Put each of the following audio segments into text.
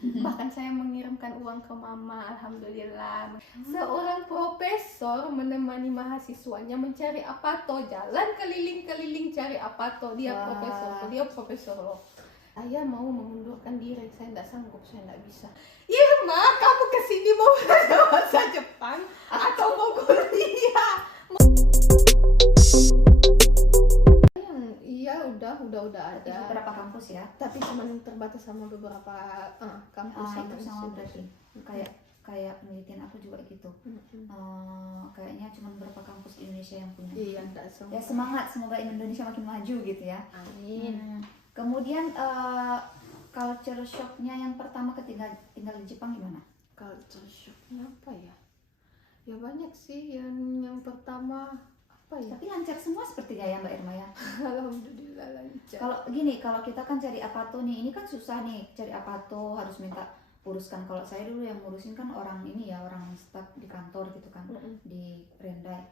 Bahkan saya mengirimkan uang ke mama, alhamdulillah. Seorang profesor menemani mahasiswanya mencari apa toh, jalan keliling-keliling cari apa toh. Dia Wah. profesor, beliau profesor loh. Saya mau mengundurkan diri, saya tidak sanggup, saya tidak bisa. Irma, kamu kesini mau belajar bahasa Jepang atau mau kuliah? Iya, udah ada. Di beberapa kampus ya. Tapi cuma terbatas sama beberapa kampus. Itu sama berarti. Kayak penelitian aku juga gitu. Kayaknya cuma beberapa kampus di Indonesia yang punya. Iya, enggak semua. Ya semangat, semoga Indonesia makin maju gitu ya. Amin. Kemudian culture shocknya yang pertama ketika tinggal di Jepang gimana? Culture shocknya apa ya? Ya banyak sih. Yang pertama apa ya? Tapi lancar semua sepertinya ya Mbak Irma ya. Alhamdulillah lancar. Kalau kita kan cari apato nih, ini kan susah nih cari apato, harus minta uruskan. Kalau saya dulu yang ngurusin kan orang ini ya, orang staf di kantor gitu kan, di Rendai.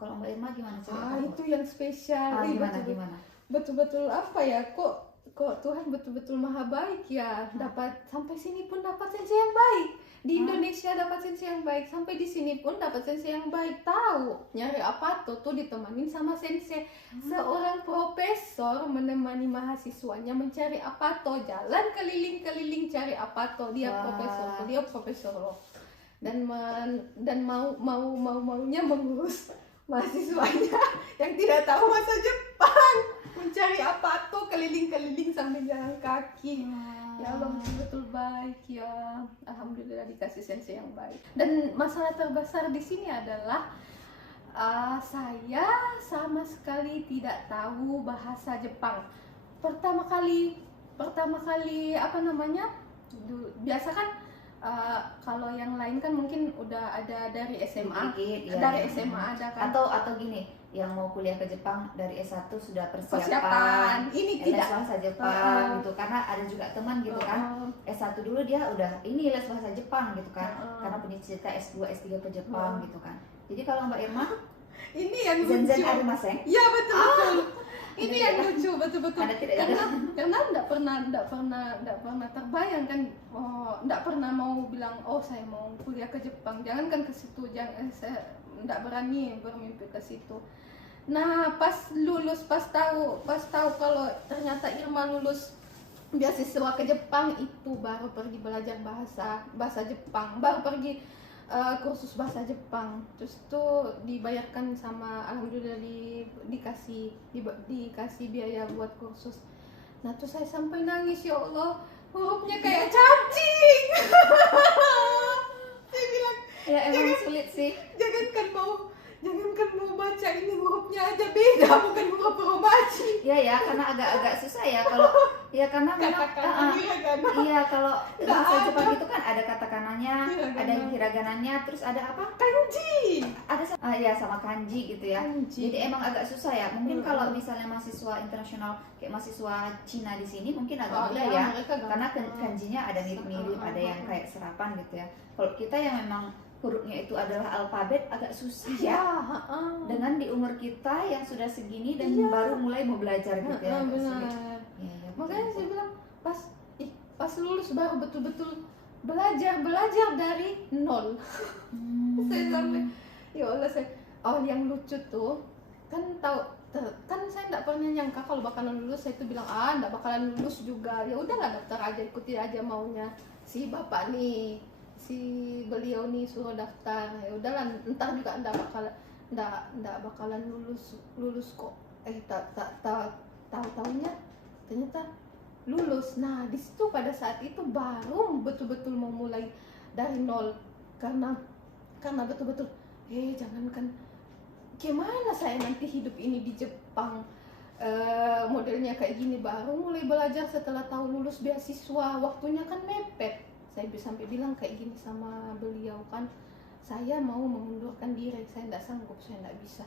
Kalau Mbak Irma gimana cari apato? Itu yang spesial. Gimana? Betul-betul apa ya, kok Tuhan betul-betul maha baik ya. Dapat sampai sini pun dapat sensei yang baik. Di Indonesia dapat sensei yang baik, sampai di sini pun dapat sensei yang baik. Tahu nyari apa tuh ditemanin sama sensei. Seorang profesor menemani mahasiswanya mencari apa tuh, jalan keliling-keliling cari apa tuh. Dia profesor, beliau profesor loh. Dan maunya mengurus mahasiswanya yang tidak tahu bahasa Jepang, mencari apa tuh keliling-keliling sambil jalan kaki. Ya Allah, betul baik ya, alhamdulillah dikasih sensei yang baik. Dan masalah terbesar di sini adalah saya sama sekali tidak tahu bahasa Jepang. Pertama kali apa namanya, biasa kan kalau yang lain kan mungkin udah ada dari SMA, SMA ada kan. Atau gini, yang mau kuliah ke Jepang dari S1 sudah persiapan. Ini tidak les bahasa Jepang gitu, karena ada juga teman gitu kan. S1 dulu dia udah ini les bahasa Jepang gitu kan, karena punya cita S2, S3 ke Jepang gitu kan. Jadi kalau Mbak Irma ini yang Zenzen Arimasen. Iya betul. Ini yang lucu betul-betul. Karena enggak pernah terbayang kan, enggak pernah mau bilang saya mau kuliah ke Jepang. Jangankan ke situ, saya enggak berani bermimpi ke situ. Nah, pas tahu kalau ternyata Irma lulus beasiswa ke Jepang, itu baru pergi belajar bahasa Jepang, baru pergi kursus bahasa Jepang. Terus tuh dibayarkan sama, alhamdulillah dikasih biaya buat kursus. Nah tuh saya sampai nangis, ya Allah, hurufnya kayak cacing. Saya bilang Ya emang sulit sih. Jangankan mau baca, ini hurufnya aja beda, bukan huruf romaji. Ya karena agak susah ya kalau ya karena memang kalau bahasa Jepang itu kan ada katakananya, ada hiragananya, terus ada apa? Kanji. Ada sama kanji gitu ya. Kanji. Jadi emang agak susah ya. Mungkin kalau misalnya mahasiswa internasional kayak mahasiswa Cina di sini mungkin agak mudah ya. Karena kanjinya ada mirip-mirip, ada yang kayak serapan gitu ya. Kalau kita yang memang hurufnya itu adalah alfabet agak susah ya. Dengan di umur kita yang sudah segini dan baru mulai mau belajar gitu ya. Makanya saya bilang pas lulus baru betul-betul belajar dari nol. Saya sampai ya Allah, yang lucu tuh kan saya nggak pernah nyangka kalau bakalan lulus. Saya tuh bilang nggak bakalan lulus juga, ya udahlah daftar aja, ikuti aja maunya si bapak nih, si beliau nih suruh daftar. Ya udahlah, entar juga nggak bakalan lulus kok. Tahu-tahunya ternyata lulus. Nah di situ pada saat itu baru betul-betul mau mulai dari nol, karena betul-betul jangankan gimana saya nanti hidup ini di Jepang, modelnya kayak gini, baru mulai belajar setelah tahu lulus beasiswa. Waktunya kan mepet. Saya sampai bilang kayak gini sama beliau kan, saya mau mengundurkan diri, saya tidak sanggup, saya tidak bisa.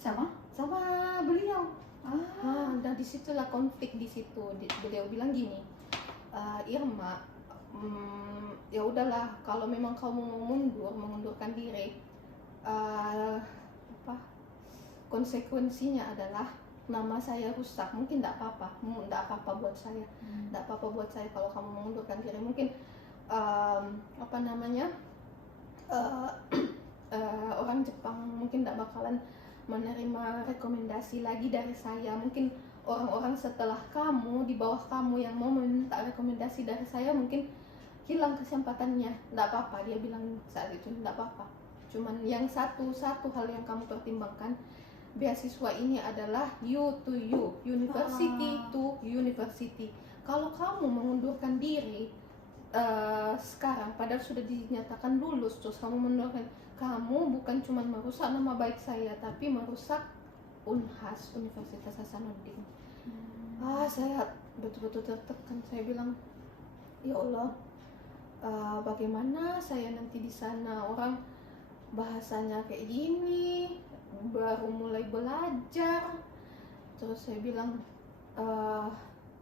Sama beliau. Dan disitulah konflik di situ. Beliau bilang gini, Irma, ya udahlah, kalau memang kamu mau mengundurkan diri, konsekuensinya adalah nama saya rusak, mungkin tidak apa-apa buat saya, tidak apa-apa buat saya kalau kamu mengundurkan diri. Mungkin apa namanya, orang Jepang mungkin tidak bakalan menerima rekomendasi lagi dari saya. Mungkin orang-orang setelah kamu, di bawah kamu yang mau meminta rekomendasi dari saya mungkin hilang kesempatannya. Tidak apa-apa, dia bilang saat itu, tidak apa-apa. Cuman yang satu hal yang kamu pertimbangkan, beasiswa ini adalah you to you, university to university. Kalau kamu mengundurkan diri sekarang padahal sudah dinyatakan lulus, terus kamu mengundurkan, kamu bukan cuma merusak nama baik saya, tapi merusak Unhas, Universitas Hasanuddin. Saya betul-betul tertekan. Saya bilang, ya Allah, bagaimana saya nanti di sana, orang bahasanya kayak gini, baru mulai belajar. Terus saya bilang,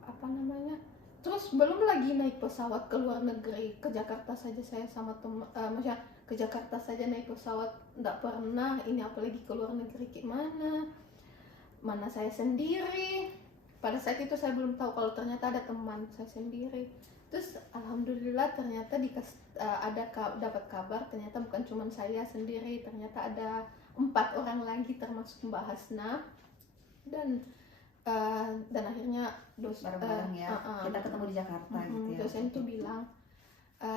apa namanya, terus belum lagi naik pesawat ke luar negeri, ke Jakarta saja saya sama teman, maksudnya ke Jakarta saja naik pesawat tidak pernah, ini apalagi ke luar negeri gimana, mana saya sendiri. Pada saat itu saya belum tahu kalau ternyata ada teman saya sendiri. Terus alhamdulillah ternyata dapat kabar, ternyata bukan cuma saya sendiri, ternyata ada 4 orang lagi termasuk Mbak Hasna. Dan akhirnya bareng-bareng ya, kita ketemu di Jakarta gitu ya. Dosen tuh bilang,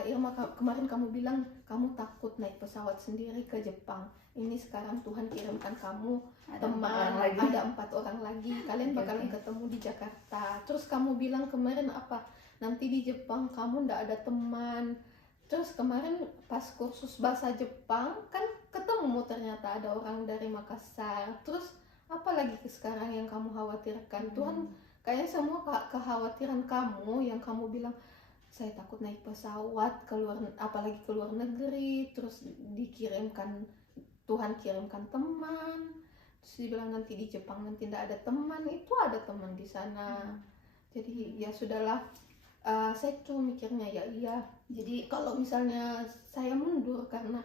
Irma, kemarin kamu bilang kamu takut naik pesawat sendiri ke Jepang. Ini sekarang Tuhan kirimkan kamu teman, ada 4 orang lagi, kalian bakalan ketemu di Jakarta. Terus kamu bilang kemarin apa? Nanti di Jepang kamu ndak ada teman. Terus kemarin pas kursus bahasa Jepang kan ketemu ternyata ada orang dari Makassar. Terus apalagi sekarang yang kamu khawatirkan? Tuhan kayaknya semua kekhawatiran kamu yang kamu bilang, saya takut naik pesawat apalagi ke luar negeri, terus Tuhan kirimkan teman, terus dibilang nanti di Jepang nanti tidak ada teman, itu ada teman di sana. Jadi ya sudahlah, saya cuma mikirnya ya jadi kalau misalnya saya mundur karena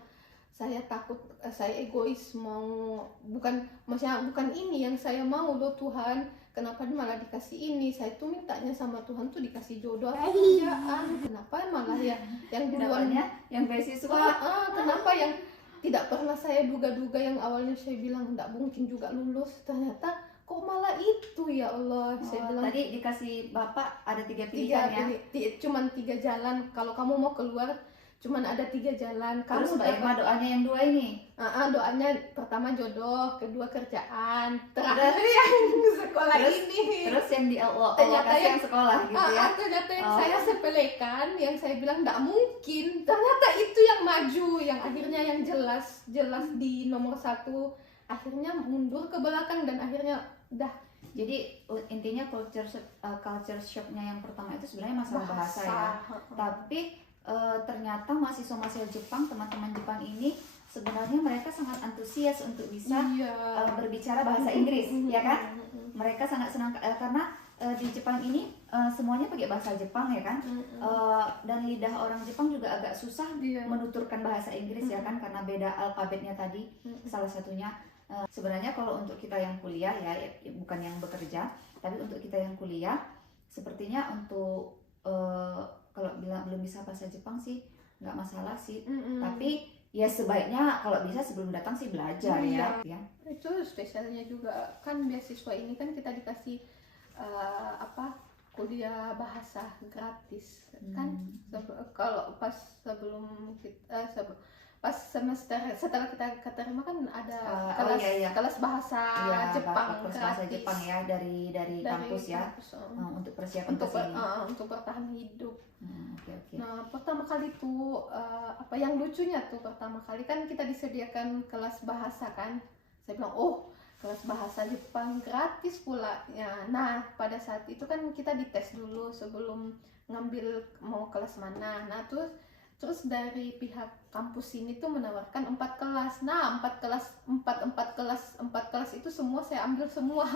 saya takut, saya egois, maksudnya bukan ini yang saya mau loh Tuhan, kenapa malah dikasih ini? Saya tuh mintanya sama Tuhan tuh dikasih jodoh atau kerjaan, kenapa malah yang duluannya yang beasiswa, kenapa yang tidak pernah saya duga-duga, yang awalnya saya bilang tidak mungkin juga lulus, ternyata kok malah itu, ya Allah. Saya bilang tadi dikasih Bapak ada 3 pilihan cuman 3 jalan, kalau kamu mau keluar cuman ada 3 jalan. Terus Mbak Irma doanya yang 2 ini? Doanya pertama jodoh, kedua kerjaan, terakhir yang sekolah ini. Terus yang di Allah kasih yang sekolah gitu ya? Ternyata yang saya sepelekan, yang saya bilang tidak mungkin, ternyata itu yang maju, yang akhirnya yang jelas di nomor 1, akhirnya mundur ke belakang dan akhirnya dah. Jadi intinya culture shocknya yang pertama itu sebenarnya masalah bahasa ya. Tapi ternyata mahasiswa Jepang, teman-teman Jepang ini sebenarnya mereka sangat antusias untuk bisa berbicara bahasa Inggris, ya kan? Mereka sangat senang karena di Jepang ini semuanya pakai bahasa Jepang ya kan? Dan lidah orang Jepang juga agak susah menuturkan bahasa Inggris ya kan, karena beda alfabetnya tadi salah satunya. Sebenarnya kalau untuk kita yang kuliah ya, bukan yang bekerja, tapi untuk kita yang kuliah, sepertinya untuk kalau belum bisa bahasa Jepang sih nggak masalah sih, tapi ya sebaiknya kalau bisa sebelum datang sih belajar ya. Itu spesialnya juga kan beasiswa ini kan kita dikasih kuliah bahasa gratis kan. Kalau pas pas semester setelah kita keterima kan ada kelas bahasa Jepang gratis. Bahasa Jepang ya dari kampus ya, untuk persiapan untuk bertahan hidup. Okay. Nah pertama kali tuh yang lucunya tuh, pertama kali kan kita disediakan kelas bahasa kan. Saya bilang kelas bahasa Jepang gratis pula ya. Nah pada saat itu kan kita dites dulu sebelum ngambil mau kelas mana. Nah terus dari pihak kampus ini tuh menawarkan 4 kelas. Nah 4 kelas itu semua saya ambil semua.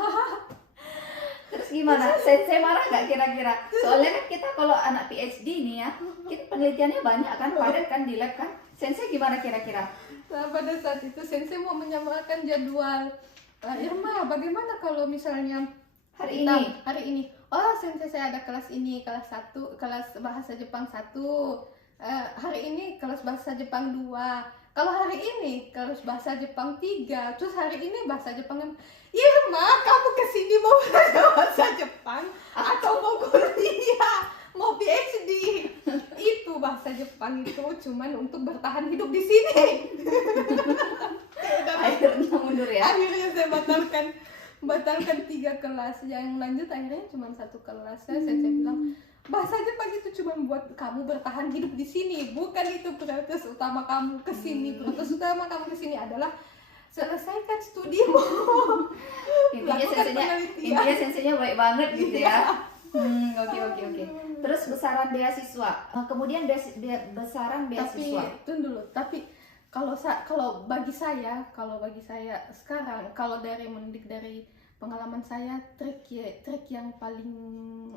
Terus gimana? Saya marah nggak kira-kira? Soalnya kan kita kalau anak PhD nih ya, kita penelitiannya banyak kan, padat kan di lab kan. Sensei gimana kira-kira? Nah pada saat itu sensei mau menyamakan jadwal Irma, bagaimana kalau misalnya Hari kita ini hari ini, oh sensei saya ada kelas ini, kelas 1, kelas bahasa Jepang 1, hari ini kelas bahasa Jepang 2, kalau hari ini kelas bahasa Jepang 3, terus hari ini bahasa Jepang. Irma, kamu kesini mau belajar bahasa Jepang atau mau kuliah, mau PhD? Itu bahasa Jepang itu cuman untuk bertahan hidup di sini. akhirnya mundur ya. Akhirnya saya batalkan 3 kelas, yang lanjut akhirnya cuma 1 kelas. Saya bilang bahasa Jepang itu cuma buat kamu bertahan hidup di sini, bukan itu prioritas utama kamu ke sini. Prioritas utama kamu ke sini adalah selesaikan studimu. Intinya sensenya baik banget gitu ya. Oke. Terus besaran beasiswa. Kemudian besaran beasiswa. Tapi tunggu dulu. Tapi kalau bagi saya sekarang, kalau dari mendik dari pengalaman saya, trik yang paling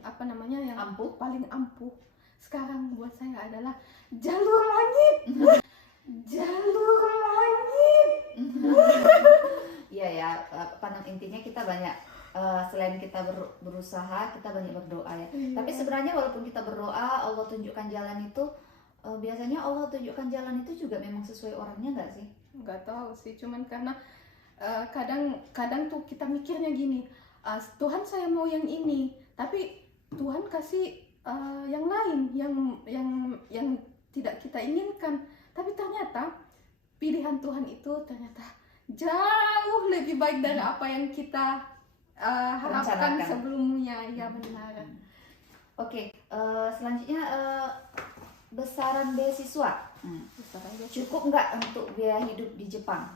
yang Ampuh. paling ampuh sekarang buat saya adalah jalur langit. Jalur langit. Iya ya, intinya kita banyak selain kita berusaha, kita banyak berdoa ya. Tapi sebenarnya walaupun kita berdoa, Allah tunjukkan jalan itu, biasanya Allah tunjukkan jalan itu juga memang sesuai orangnya nggak sih? Nggak tahu sih, cuman karena kadang tuh kita mikirnya gini, Tuhan saya mau yang ini, tapi Tuhan kasih yang lain, yang tidak kita inginkan. Tapi ternyata pilihan Tuhan itu ternyata jauh lebih baik dari apa yang kita harapkan sebelumnya. Ya benar. Oke, selanjutnya besaran beasiswa. Cukup nggak untuk biaya hidup di Jepang?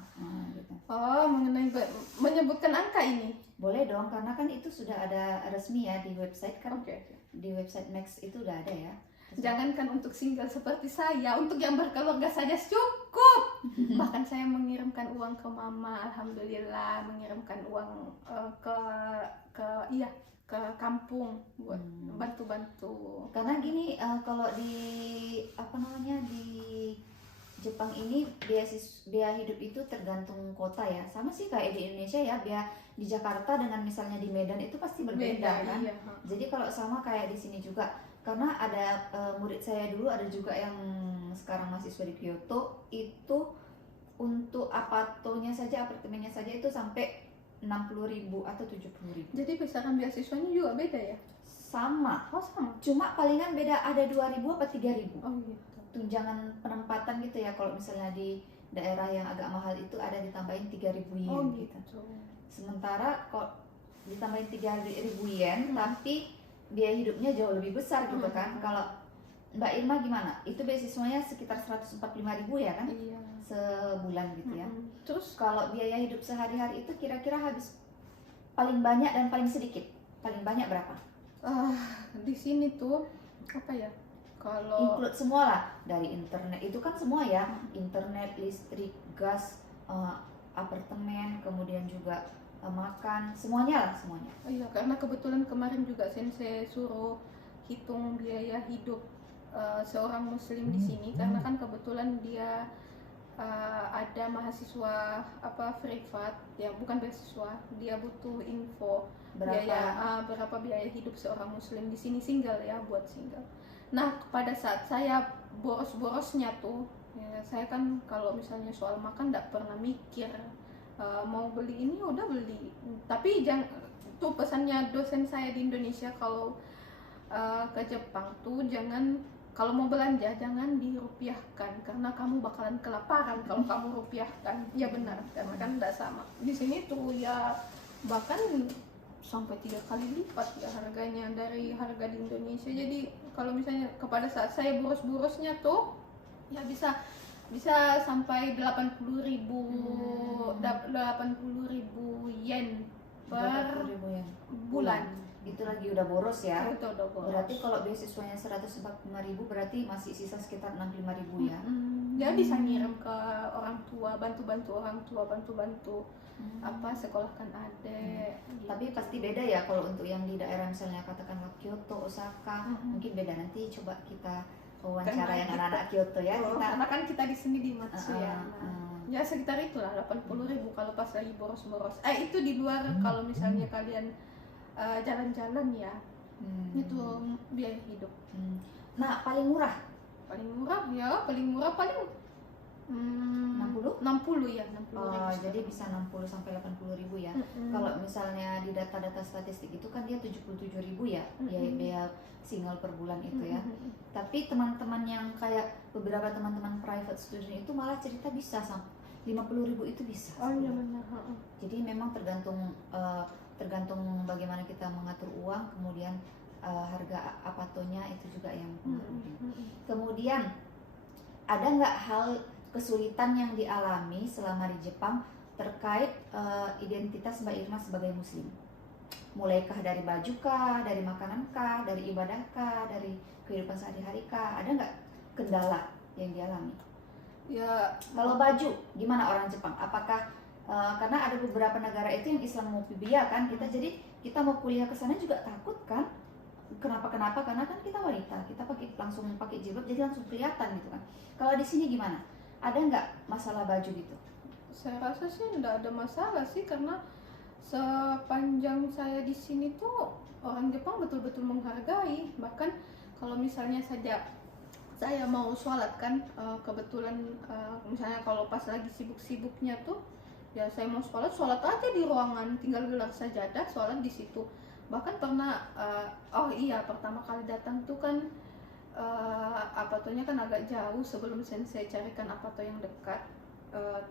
Gitu. Oh, mengenai menyebutkan angka ini? Boleh dong, karena kan itu sudah ada resmi ya di website kan. Okay. Di website Max itu udah ada ya. Jangankan untuk single seperti saya, untuk yang berkeluarga saja cukup. Bahkan saya mengirimkan uang ke mama, alhamdulillah, mengirimkan uang ke kampung buat bantu-bantu. Karena gini, kalau di di Jepang ini biaya hidup itu tergantung kota ya. Sama sih kayak di Indonesia ya, biaya di Jakarta dengan misalnya di Medan itu pasti berbeda kan. Iya. Jadi kalau sama kayak di sini juga. Karena ada murid saya dulu, ada juga yang sekarang mahasiswa di Kyoto, itu untuk apartemennya saja itu sampai 60.000 atau 70.000. Jadi besaran beasiswanya juga beda ya? Sama. Oh sama. Cuma palingan beda, ada 2.000 apa 3.000. Oh gitu. Tunjangan penempatan gitu ya, kalau misalnya di daerah yang agak mahal itu ada ditambahin 3.000 yen. Oh gitu. Sementara kalau ditambahin 3.000 yen, tapi biaya hidupnya jauh lebih besar gitu kan. Kalau Mbak Irma gimana? Itu beasiswanya sekitar 145.000 ya kan? Iya. Sebulan gitu ya. Terus kalau biaya hidup sehari-hari itu kira-kira habis paling banyak dan paling sedikit? Paling banyak berapa? Di sini tuh apa ya? Kalau include semua lah, dari internet itu kan semua ya, internet, listrik, gas, apartemen, kemudian juga makan, semuanya. Iya, karena kebetulan kemarin juga sensei suruh hitung biaya hidup seorang muslim di sini, karena kan kebetulan dia ada mahasiswa privat ya, bukan beasiswa, dia butuh info berapa biaya hidup seorang muslim di sini single ya, buat single. Nah, pada saat saya boros-borosnya tuh ya, saya kan kalau misalnya soal makan nggak pernah mikir mau beli ini udah beli. Tapi tuh pesannya dosen saya di Indonesia, kalau ke Jepang tuh jangan, kalau mau belanja jangan dirupiahkan, karena kamu bakalan kelaparan kalau kamu rupiahkan. Ya benar, karena kan tidak sama. Di sini tuh ya bahkan sampai 3 kali lipat ya harganya dari harga di Indonesia. Jadi kalau misalnya kepada saat saya boros-borosnya tuh ya bisa sampai 80.000 yen per bulan. Itu lagi udah boros ya. Itu udah boros. Berarti kalau beasiswanya 145.000 berarti masih sisa sekitar 65.000 ya. Dia bisa ngirim ke orang tua, bantu orang tua, bantu sekolahkan adik. Gitu. Tapi pasti beda ya kalau untuk yang di daerah misalnya katakanlah Kyoto, Osaka, mungkin beda. Nanti coba kita wawancara yang anak-anak Kyoto ya. Karena kan kita di sini di Matsuyama. Ya sekitar itulah 80.000 kalau pas lagi boros-boros. Itu di luar kalau misalnya kalian jalan-jalan ya. Itu biaya hidup. Nah, paling murah Paling murah paling 60 ya, 60.000. Oh, jadi bisa 60 sampai 80.000 ya. Kalau misalnya di data-data statistik itu kan dia 77.000 ya, biaya single per bulan itu ya. Tapi teman-teman yang kayak beberapa teman-teman private student itu malah cerita bisa sampai 50.000 itu bisa. Oh iya benar. Jadi memang tergantung bagaimana kita mengatur uang, kemudian harga apatonya itu juga yang mempengaruhi. Kemudian ada nggak hal kesulitan yang dialami selama di Jepang terkait identitas Mbak Irma sebagai Muslim? Mulaikah dari baju kah, dari makanan kah, dari ibadah kah, dari kehidupan sehari-hari kah? Ada nggak kendala yang dialami? Ya, kalau baju gimana orang Jepang? Apakah karena ada beberapa negara itu yang Islamophobia kan, kita mau kuliah ke sana juga takut kan? Kenapa? Karena kan kita wanita, kita langsung pakai jilbab jadi langsung kelihatan gitu kan. Kalau di sini gimana? Ada nggak masalah baju gitu? Saya rasa sih nggak ada masalah sih, karena sepanjang saya di sini tuh orang Jepang betul-betul menghargai. Bahkan kalau misalnya saja saya mau sholat kan, kebetulan misalnya kalau pas lagi sibuk-sibuknya tuh ya saya mau sholat aja di ruangan, tinggal gelar sajadah, sholat di situ. Bahkan pernah pertama kali datang tuh kan apatonya kan agak jauh, sebelum sensei carikan apato yang dekat.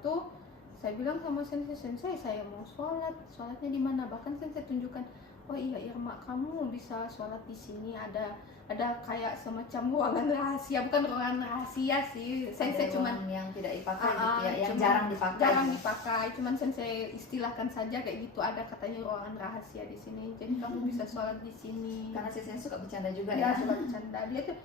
Tuh saya bilang sama sensei saya mau sholatnya di mana. Bahkan sensei tunjukkan, oh iya Irma, kamu bisa sholat di sini, ada kayak semacam ruangan rahasia, bukan ruangan rahasia sih, sensei cuman yang tidak dipakai gitu ya, yang jarang dipakai, cuman sensei istilahkan saja kayak gitu, ada katanya ruangan rahasia di sini, jadi kamu bisa sholat di sini. Karena sensei suka bercanda juga ya suka bercanda, dia tuh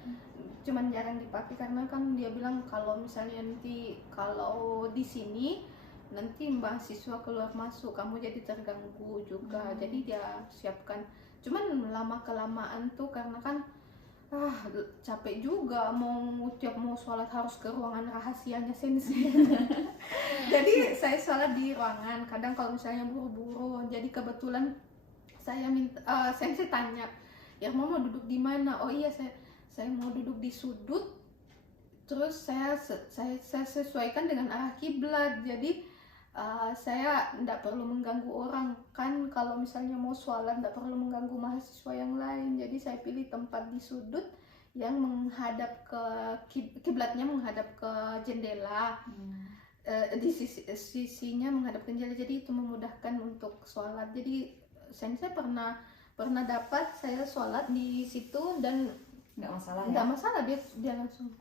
cuman jarang dipakai karena kan dia bilang kalau misalnya nanti kalau di sini nanti mahasiswa keluar masuk kamu jadi terganggu juga. Jadi dia siapkan, cuman lama kelamaan tuh karena kan capek juga tiap mau sholat harus ke ruangan rahasianya sensei. Jadi saya sholat di ruangan, kadang kalau misalnya buru-buru, jadi kebetulan saya minta sensei tanya, ya mau duduk di mana? Oh iya, saya mau duduk di sudut, terus saya sesuaikan dengan arah kiblat, jadi saya tidak perlu mengganggu orang kan, kalau misalnya mau sholat tidak perlu mengganggu mahasiswa yang lain. Jadi saya pilih tempat di sudut yang menghadap ke kiblatnya, menghadap ke jendela, di sisinya menghadap ke jendela, jadi itu memudahkan untuk sholat. Jadi saya pernah dapat saya sholat di situ dan nggak masalah dia langsung.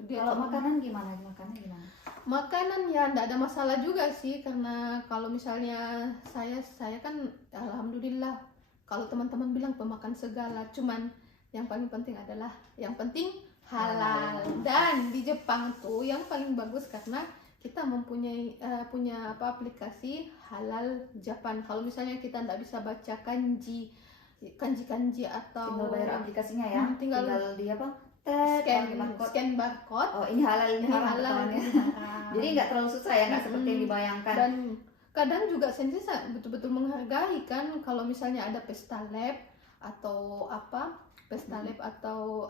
Kalau makanan gimana? Makanan ya enggak ada masalah juga sih, karena kalau misalnya saya kan alhamdulillah, kalau teman-teman bilang pemakan segala, cuman yang paling penting adalah yang penting halal. Dan di Jepang tuh yang paling bagus karena kita mempunyai punya aplikasi halal Japan. Kalau misalnya kita enggak bisa baca kanji atau tinggal bayar aplikasinya ya, tinggal di apa? Scan barcode. Oh, ini halal. Jadi nggak terlalu susah ya, nggak seperti yang dibayangkan. Dan kadang juga sensei betul-betul menghargai kan, kalau misalnya ada pesta lab atau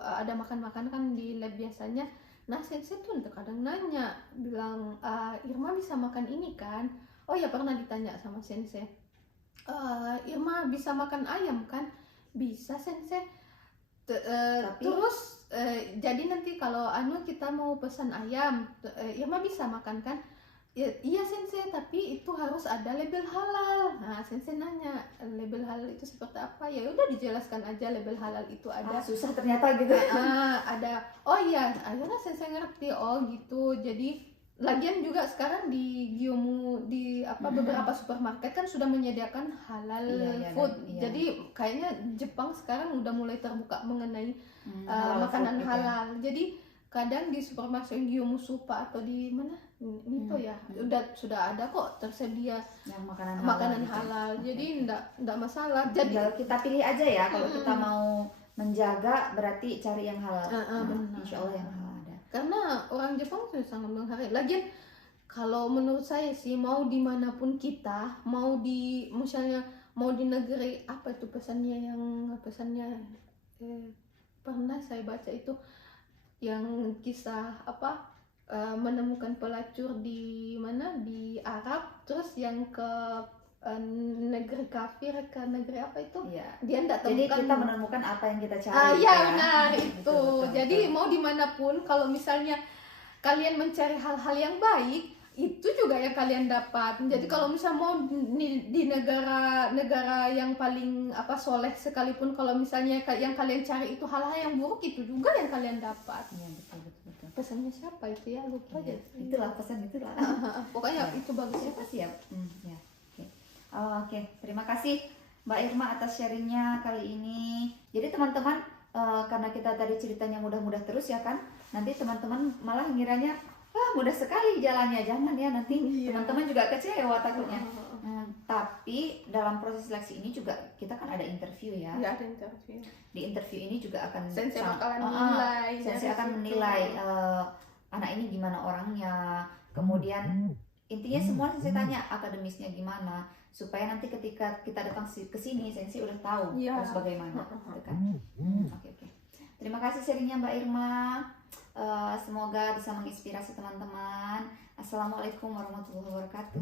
ada makan-makan kan di lab biasanya. Nah sensei tuh kadang nanya, bilang Irma bisa makan ini kan? Oh ya, pernah ditanya sama sensei, Irma bisa makan ayam kan? Bisa sensei. Terus jadi nanti kalau kita mau pesan ayam, Irma bisa makan kan? Iya sensei, tapi itu harus ada label halal. Nah sensei nanya, label halal itu seperti apa? Ya udah dijelaskan aja, label halal itu ada. Susah ternyata gitu. Ada. Oh iya, akhirnya sensei ngerti. Oh gitu. Jadi lagian juga sekarang di Gyomu, di beberapa supermarket kan sudah menyediakan halal food. Jadi kayaknya Jepang sekarang udah mulai terbuka mengenai makanan halal. Jadi kadang di supermarket Gyomu Supa atau di mana sudah ada kok tersedia yang makanan halal. Jadi enggak masalah. Jadi kita pilih aja ya, kalau kita mau menjaga berarti cari yang halal. Insya Allah yang halal. Karena orang Jepang sudah sangat menghargai. Lagian Kalau menurut saya sih, mau dimanapun kita, misalnya mau di negeri apa itu pesannya pernah saya baca itu yang kisah apa, menemukan pelacur di mana, di Arab, terus yang ke negeri kafir, ke negeri apa itu, Iya. dia enggak Jadi temukan. kita menemukan apa yang kita cari. Iya ya. benar itu. Betul, Jadi betul. mau dimanapun, kalau misalnya kalian mencari hal-hal yang baik, itu juga yang kalian dapat. Jadi kalau misal mau di negara yang paling apa soleh sekalipun, kalau misalnya yang kalian cari itu hal-hal yang buruk, itu juga yang kalian dapat. Iya, betul. Pesannya siapa itu ya, lupa Iya, aja. itulah pesan itulah. Pokoknya Ya. itu bagus ya. Siap. Ya. Oke, terima kasih Mbak Irma atas sharingnya kali ini. Jadi teman-teman, karena kita tadi ceritanya mudah-mudah terus ya kan, nanti teman-teman malah ngiranya mudah sekali jalannya. Jangan ya, nanti teman-teman juga kecewa takutnya. Tapi dalam proses seleksi ini juga kita kan ada interview ya. Ya, ada interview. Di interview ini juga akan Sensei bakalan menilai. Sensei akan menilai anak ini gimana orangnya. Kemudian intinya semua Sensei tanya akademisnya gimana, supaya nanti ketika kita datang ke sini Sensei udah tahu harus bagaimana, gitu kan. Oke. Terima kasih sharingnya Mbak Irma. Semoga bisa menginspirasi teman-teman. Assalamualaikum warahmatullahi wabarakatuh.